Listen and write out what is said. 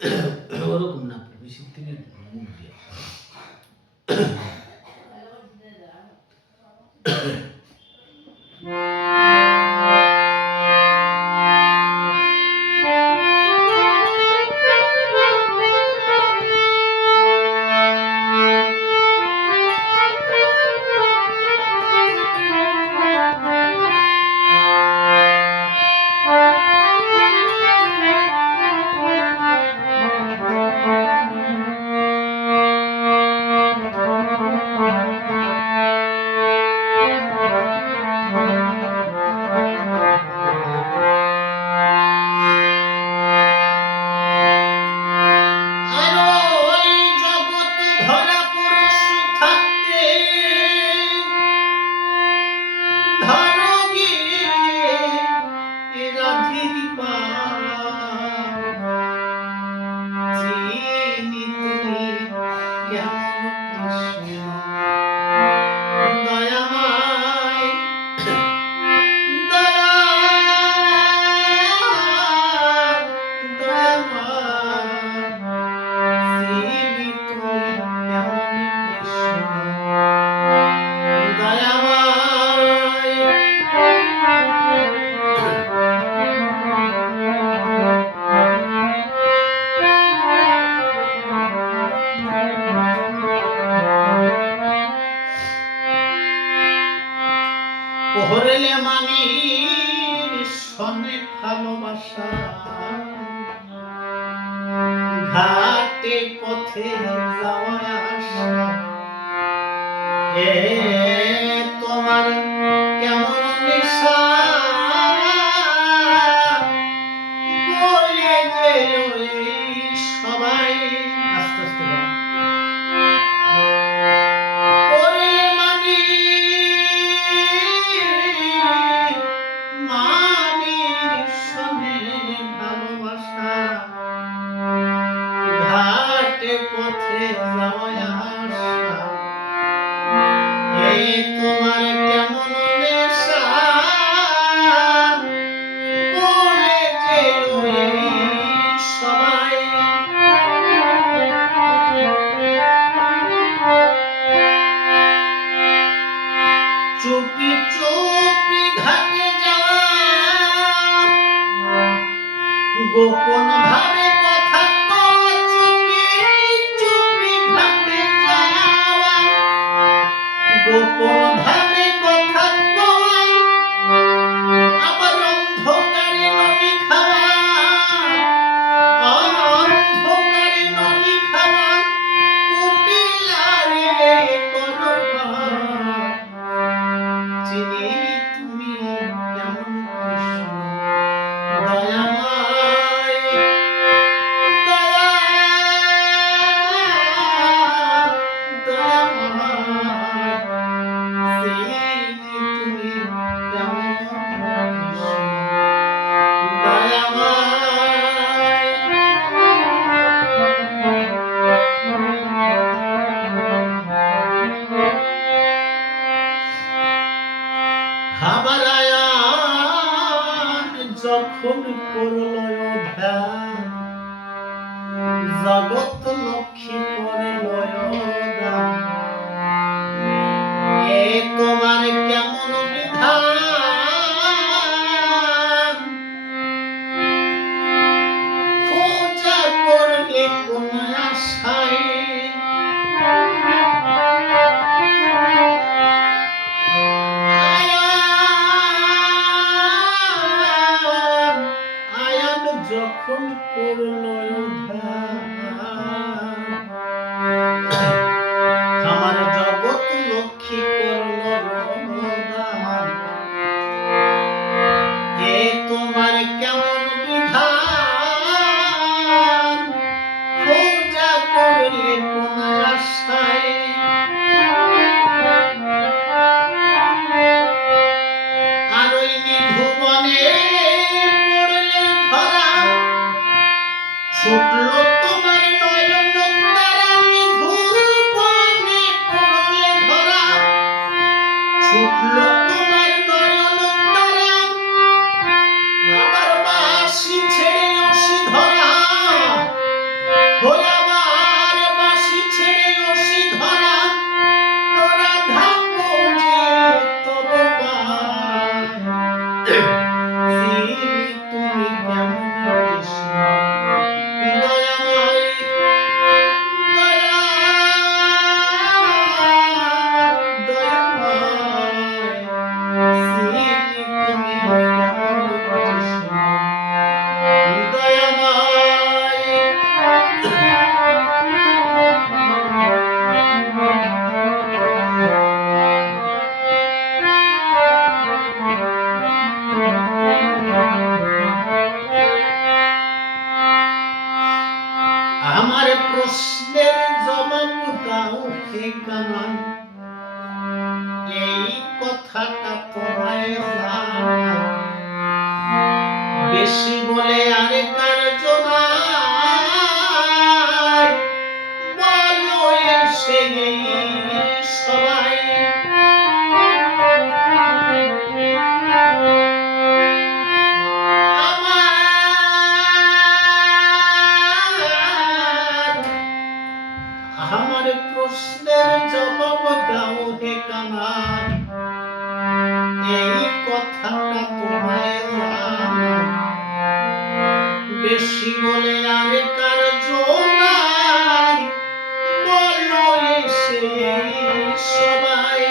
ওরকম না, বেশি থেকে মুখ দিয়ে। পহরেলে মানির সনে ভালোবাসা ঘাটে পথে যাওয়া আসা তোমার কেমন নেশা বলে যে সবাই আস্তে আস্তে পথে যাওয়া আসা তোমার কেমন নেশা বলে যে সবাই চুপি চুপি ঘাটে যাওয়া গোপন ভাবে কথা গোপন ভাবে কথা কওয়া আবার অন্ধকারে নদী খাওয়া অন্ধকারে নদী খাওয়া কুটিলারে চিনি তুমি কেমন কৃষ্ণ দয়াময় যখন করল ধ্যান জগৎ লক্ষ্মী করল তোমার কেমন বিধান খোঁজা করলে কোন আশায় যখন করল আমার জগৎ লক্ষ্মী করল তোমার কেমন বিধান খোঁজা করলে কোন আশায় আর ওই নিধুবনে ছুটল তোমার নয়ন তারা নিধুবনে পড়লে ধরা ছুটল তোমার নয়ন তারা আবার বাঁশি ছেড়ে অসি ধরা আমার প্রশ্নের জবাব দাও হে কানাই, এই কথাটা তোমায় জানাই। বেশি বলে আর কার্য নাই, বলো এসে সবাই। আমার প্রশ্নের জবাব দাও হে কানাই, এই কথাটা তোমায় জানাই। বেশি বলে আর কার্য নাই, বলো এসে সবাই।